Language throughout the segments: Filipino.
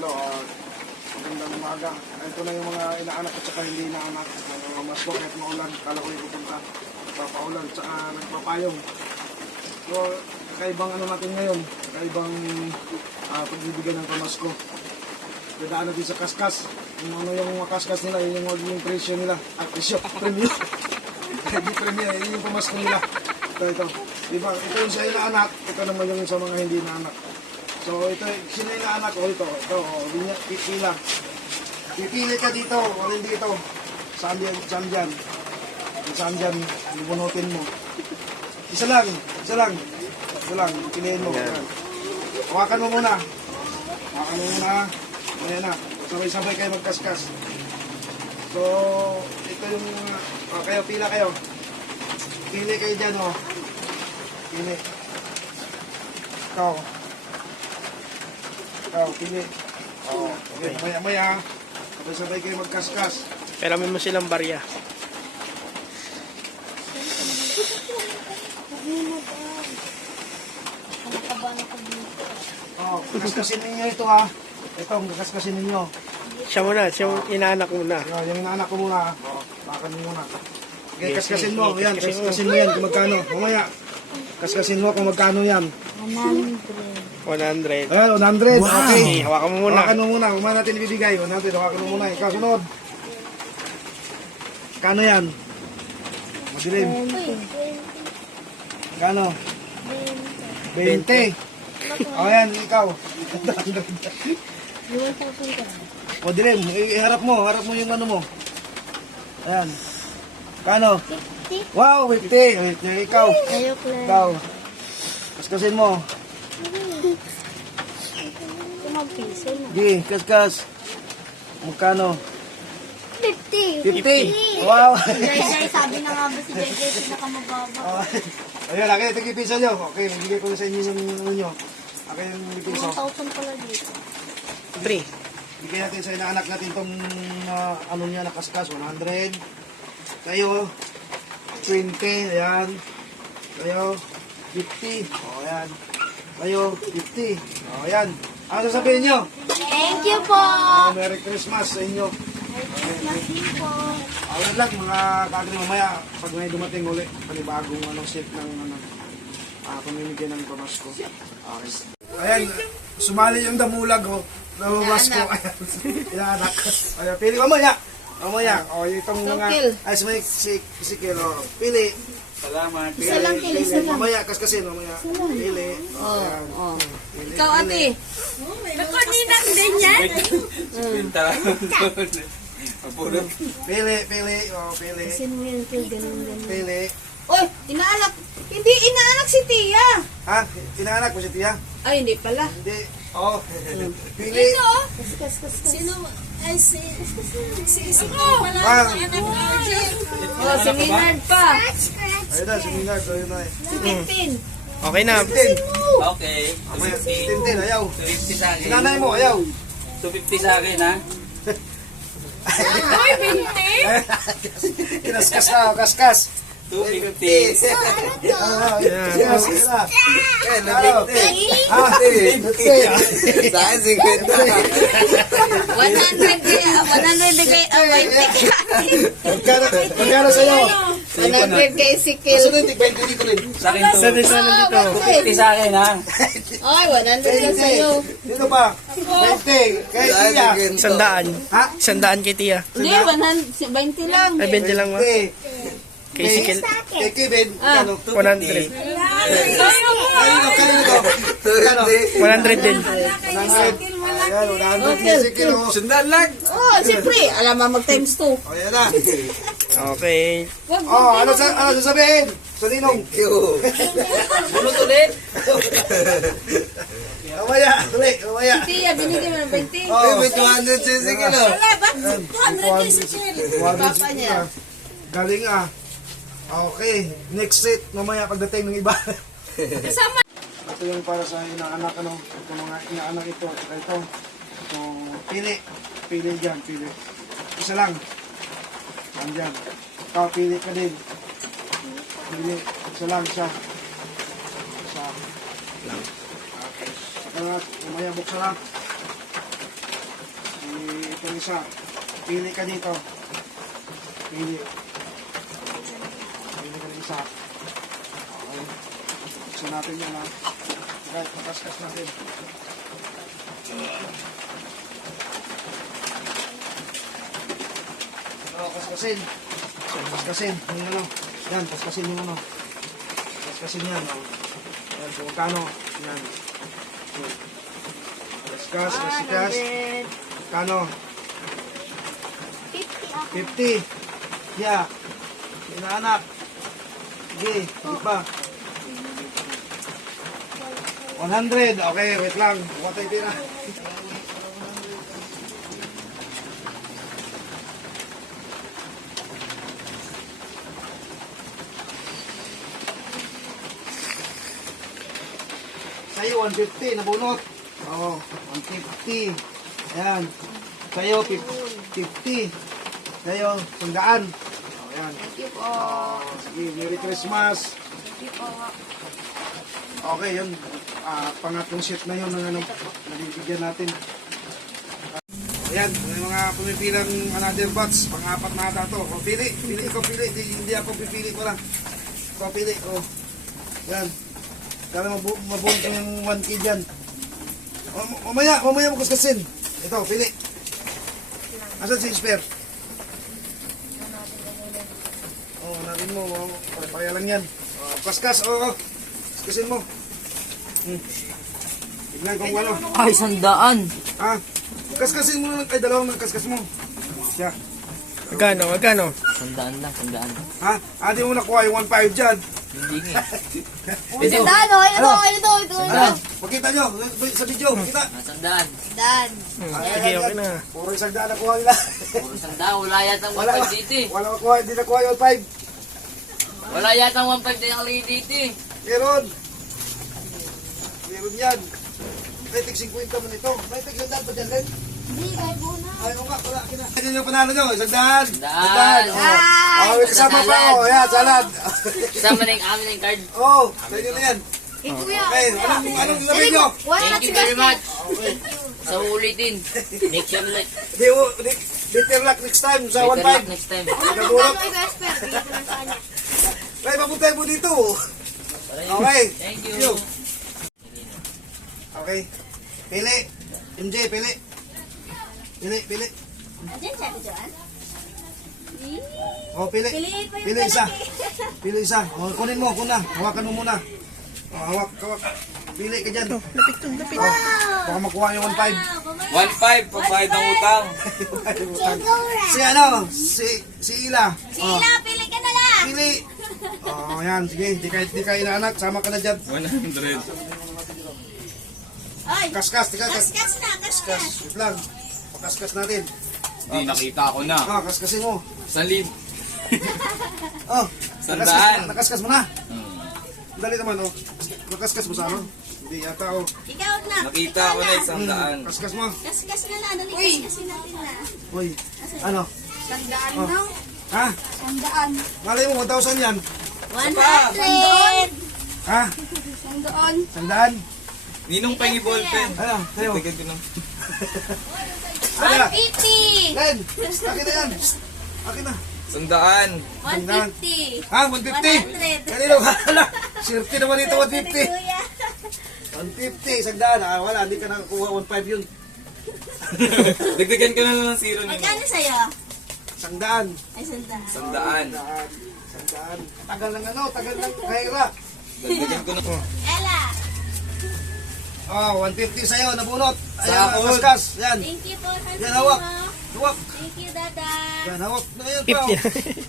Hello, magandang umaga. Ito na yung mga inaanak at saka hindi inaanak. Mas bakit maulan, kala ko yung pupunta. Nagpapaulan, tsaka nagpapayong. So, kaibang ano natin ngayon, kaibang pagbibigyan ng pamasko. Dadaan natin sa kaskas. Yung ano yung mga kaskas nila, yun yung magiging presyo nila. Presyo, premium. Hindi premium, yun yung pamasko nila. Ito. Diba, ito yung sa inaanak, ito naman yung sa mga hindi inaanak. So ito, sino yung inaanak ko? Ito, pipila. Pipili ka dito, o dito. Saan dyan? Saan dyan, bubunutin mo. Isa lang. Piliin mo. Hawakan mo muna. Ayan na. Sabay-sabay kayo magkaskas. So, ito yung, kayo, pila kayo. Pili kayo dyan, o. Pili. Ikaw, pili. Okay, maya. Sabay-sabay kayo magkaskas. Peramin mo silang barya. Kaskasin ninyo ito, ha. Ito, kaskasin ninyo. Siya muna, siya inaanak muna. Yung inaanak ko muna, ha. Pakan mo muna. Okay, kaskasin mo. Yan, kaskasin mo yan kung magkano. Mamaya, kaskasin mo kung magkano yan. 100. Ayan, 100. Wow. Okay. Hawakan mo muna. Hawakan mo muna. Kung natin ibibigay, hawakan mo muna. Ikaw, sunod. Kano yan? Madilim. Kano? 20. O yan, ikaw. Madilim, harap mo yung ano mo. Ayan. Kano? 50. Wow, 50. Ikaw. Ikaw. Kaskasin mo. Piso na. Di, kaskas. Magkano? 50. 50. Wow. Guys, sabi na nga ba si JJ pinakamababa. Ayun, laki ito yung piso nyo. Okay, bigay ko na sa inyo yung ano nyo. Okay, yung piso. 1,000 pala dito. 3. Bigay natin sa inaanak natin itong ano niya nakaskas, 100. Kayo, 20. Ayan. Kayo, 50. O, ayan. Kayo, 50. O, ayan. Ano sasabihin nyo? Thank you po. Merry Christmas sa inyo. Christmas din po. Ayan lang mga kagri mamaya pag may dumating uli panibagong set ng pamimigay ng pamasko. Okay. Ayan, sumali yung damulag ho. Lumabas ko. Inaanak. Ayan, pili mamaya. O itong mga ice make si Kilo. Pili. Salamat. Isa lang kilo, isa lang. Mamaya kaskasin mamaya. Pili. Ayan. Pili. Ikaw ate. Nakuninang din yan. Pinta lang doon. Mapulog. Pili. O, pili. Ganun. Pili. Oy, inaanak. Hindi inaanak si Tia. Ha? Inaanak mo si Tia? Ay, hindi pala. Hindi. Oh. Pili. Sino? Ay, si Ah. Oh, si Minard pa. Ayun na, suminag. Ayun na eh. Si Tintin. Okay na. 10. Okay. Mamaya, 250. 10, ayaw. 250 sa akin. Sinanay mo, ayaw. 250 sa akin, ha? Ay, 20. Kinaskas na, kaskas. 250. Sa akin, 50. 100 kay Away. Magkano sa'yo? 100 kay Sikil. Saan yung 20 dito rin? Sa akin, Sana dito. 250 sa akin, ha? Ay, 100 na sa'yo. Dito pa. 20. Kaya Tia. 100. Ha? 100 kay Tia. Hindi, 20 lang. Ay, 20 lang ba? 20. Kay Sikil. Kay Kevin. Kano? 100. Ayun, kanino to? Kano? 100 din. 100. Ayan, 100 ni Sikil. Sundan lang. Oh, siyempre, alam mo mag-times 2. O, yan na. Okay. Oh, ano sasabihin? Salinong. Ulit ulit. Mamaya, tuloy, mamaya. Tia, binigyan mo ng 20. Oh, May 200 sa Sikil, oh. Wala, ba't 200 kay Sikil? Papa niya. Galing ah. Okay, next set mamaya pagdating ng iba. Kasama. Ito yung para sa inaanak ano, ito mga inaanak ito, ito. So, pili diyan, pili. Isa lang. Nandiyan. Ikaw, pili ka din. Pili, isa lang siya. Isa. Okay. Saka na, mamaya buksan lang. Ito isa. Pili ka dito. Pili. Pili ka ng isa. Okay. Buksan natin yan ha. Right, makaskas natin. Kaskasin. Kaskasin. Yung ano. Yan, kaskasin yung ano. Kaskasin yan. Oh. Yan, kung magkano. Yan. Kaskas, kaskas. 100. Kano? 50 ako. 50. Yeah. Inaanak. Sige, hindi pa. 100. Okay, wait lang. Buka tayo din na. Sa'yo, 150. Nabunot. Oo, 150. Ayan. Sa'yo, 50. Sa'yo, 100. O, ayan. Thank you po. Sige, Merry Christmas. Thank you po. Okay, yun. Pangatlong set na yun ng ano, nabibigyan natin. Ayan, may mga pumipilang another batch. Pang-apat na ata to. O, pili. Pili, ikaw pili. Hindi ako pipili ko lang. Ikaw pili. O, yan. Kaya mabuhon ko yung 1K dyan. Mamaya mo kaskasin. Ito, pili. Asan si Isper? Oh, natin mo. Pare-pareha lang yan. Kaskas, oo. Kaskasin mo. Tignan kung ano. Ay, 100. Ha? Kaskasin mo lang. Ay, dalawang kaskas mo. Siya. Magkano, magkano? 100 lang, 100. Ha? Di mo nakuha yung 1.5 dyan. Hindi nga. Sandaan, oh. Ito, ito. Makita nyo. Sa video. Makita. 100. Dan. Sige, okay na. Puro isang daan nakuha nila. Puro 100. Wala yatang Wala. 1.5 dito eh. Wala makuha. Hindi nakuha yung 1.5. Wala yatang 1.5 din ang lagi dito eh. Meron. Meron yan. May tig 50 man ito. May tig sandaan pa dyan, Len. Hindi, kahit muna. Ay, oo nga, wala. Ano yung panalo nyo? Isang daan. Sandaan. Oh, may kasama pa ako. Ayan, salad. Kasama na yung amin yung card. Oh, tayo na yan. Eh, kuya. Okay, anong sabi nyo? Thank you very much. Sa ulitin. Next year ulit. Better luck next time sa Better luck 1.5. next time. Nagagulap. Kay Vesper, dito lang sa kanya. Ay, papuntay mo dito. Okay. Thank you. Okay. Pili. MJ, pili. Pili. Andiyan siya, Joan? Oh, pili. Piliin mo yung Pili isa. malaki. Pili isa. Oh, kunin mo, kuna. Hawakan mo muna. Oh, hawak. Pili ka dyan. Lapit to, lapit. Baka makuha yung 1.5. 1.5 pagbayad ng utang. Si ano? Si Ila. Oh, Sila, pili ka na lang. pili. Oh, yan. Sige. Di ka inaanak. Sama ka na dyan. 100. Ay, Kaskas. Tika, kaskas na, kaskas. Wait lang. Pakaskas natin. Hindi, nakita ko na. Kaskasin mo. 1,000. Oh, Sandaan. nakaskas mo na. Dali naman, oh. Nakaskas mo sa ano? Hindi yata, oh. Ikaw na. Nakita ko na 100. Kaskas mo. Kaskas na lang. Dali, kaskasin natin na. Uy, ano? Sandaan Oh. no? Ha? Sandaan. Malay mo, 1,000 yan. 100. Ha? Sandaan. Sandaan? Ninong pengi ballpen. Ano? Sa'yo? Tigil ko na. Ano? 150. Len! Akin na yan. Akin na. 100. 150. Ha? 150? 100. Kanino? Wala. Sirti naman ito, 150. Kuya. 150, sandaan. Wala, hindi ka nakakuha 1.5 yun. Dagdagan ko na lang ng 0 ninong. Magkano sa'yo? Sandaan. Ay, sandaan. 100. Sandaan. Tagal ng ano, tagal ng kahira. Dagdagan ko na. Ella. Oh, 150 sa'yo, nabunot. Sa Ayan, akin. kaskas. Yan. Thank you po. Yan, hawak. Hawak. Thank you, Dada. Yan, hawak na yan pa. Oh.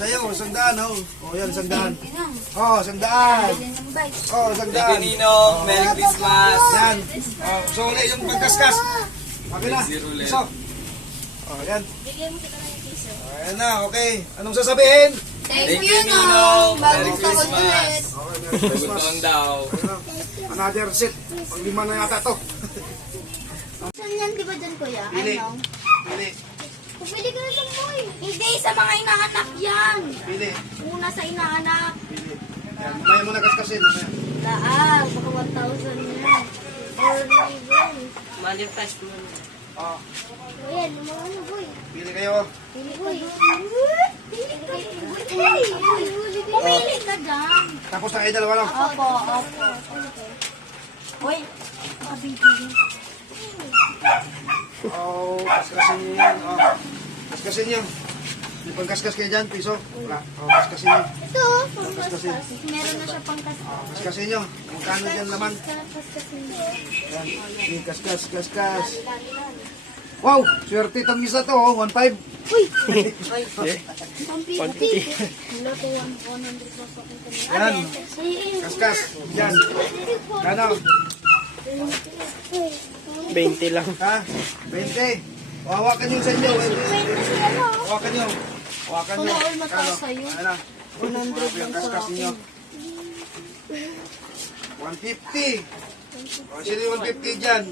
Sa'yo, sandaan, oh. Oh, yan, sandaan. Oh, sandaan. Oh, Thank sandaan. you, Ninong. Merry Christmas. Yan. Oh, so ulit yung pagkaskas. Okay na. Zero ulit. So. Oh, yan. Bigyan mo kita ng piso. Ayan na, okay. Anong sasabihin? Thank you, you, Ninong. Nong. Merry Bagong taon Christmas. ulit. Okay, Merry Christmas. Bagong daw. Another set. Pag-lima na yata to. Saan yan, di ba dyan, kuya? Pili. Ano? Pili. Pili ka na dyan, boy. Hindi, sa mga inaanak yan. Pili. Una sa inaanak. Pili. Yan, mamaya mo na kaskasin. Mamaya. Laang, baka 1,000 yan. Or even. Mother fast mo. Oh, Ayan, mga ano, boy. pili kayo. Pili ko. Pumili ka dyan. Tapos na kayo dalawa lang. Opo, opo. Uy, nakabigil. Oh, kaskasin niyo yan. Oh, kaskasin niyo. May pangkaskas kayo dyan, piso. Wala. Oh, kaskasin niyo. Ito, Kaskasin. meron na siya pang kaskas. Kaskasin niyo. Magkano dyan naman? Yan. May kaskas, kaskas. Wow! Swerte itong isa to, oh. 1.5. Uy! Ang 50. Wala ko 100 plus ako kanina. Yan. Kaskas. Yan. Kano? 20 lang. Ha? 20. O, hawakan nyo sa inyo. Hawakan nyo. Hawakan nyo. Kung all mataas sa'yo. Ano na? 100 lang kaskas ninyo. 150. O, sino yung 150 dyan?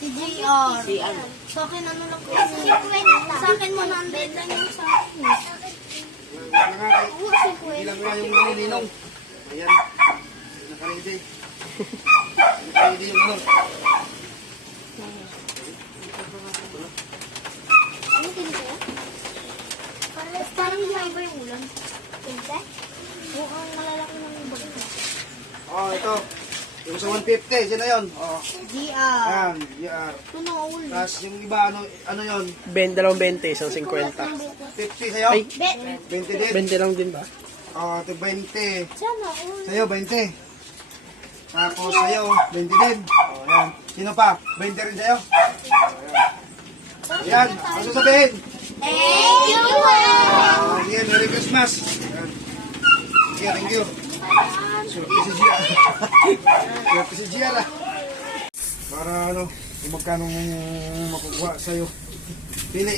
Si JR. Sa akin ano lang ko. Sa akin 100 lang yung sa akin. Ilang nga yung nininong. Ayan. Nakaready. Nakaready yung ano. Ano kinito? Parang may iba yung ulan. Kinito? Mukhang malalaki ng bagay. Oh, ito. Yung sa 150, sino yun? Oh, JR. ayan, GR. Ito na ulan. Tapos yung iba, ano yun? 20, isang 50. 50 sa'yo? Ay. 20 din? 20 lang din ba? Oh, ito 20. Sana ulan. Sa'yo, 20. Tapos sa'yo, 20 din. Oh, ayan. Sino pa? 20 rin sa'yo? Ayan, ano sasabihin? Thank you! Oh, sige, Merry Christmas. Ayan. Sige, thank you. Swerte si Gia. Swerte si Gia lah. Para ano, kung magkano makukuha sa'yo. Pili.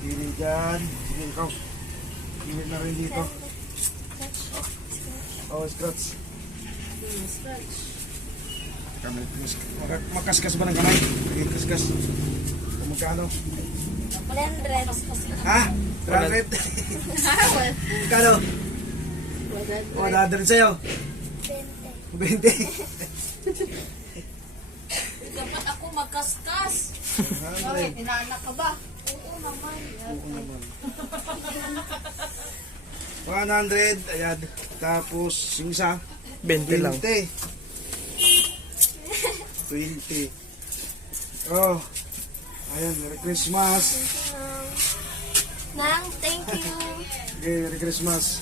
Pili dyan. Sige, ikaw. Pili na rin dito. Oh, scratch. Kamay, makaskas ba ng kamay? Kaskas. Kung magkano? 100. Ha? 300? Magkano? O, dadalhin sa'yo. 20. Dapat ako magkaskas. Bakit? Inaanak ka ba? Oo naman. 100, ayan. Tapos, yung isa, 20 lang. 20. 20. Oh. Ayan, Merry Christmas. Nang, thank you. Okay, Merry Christmas.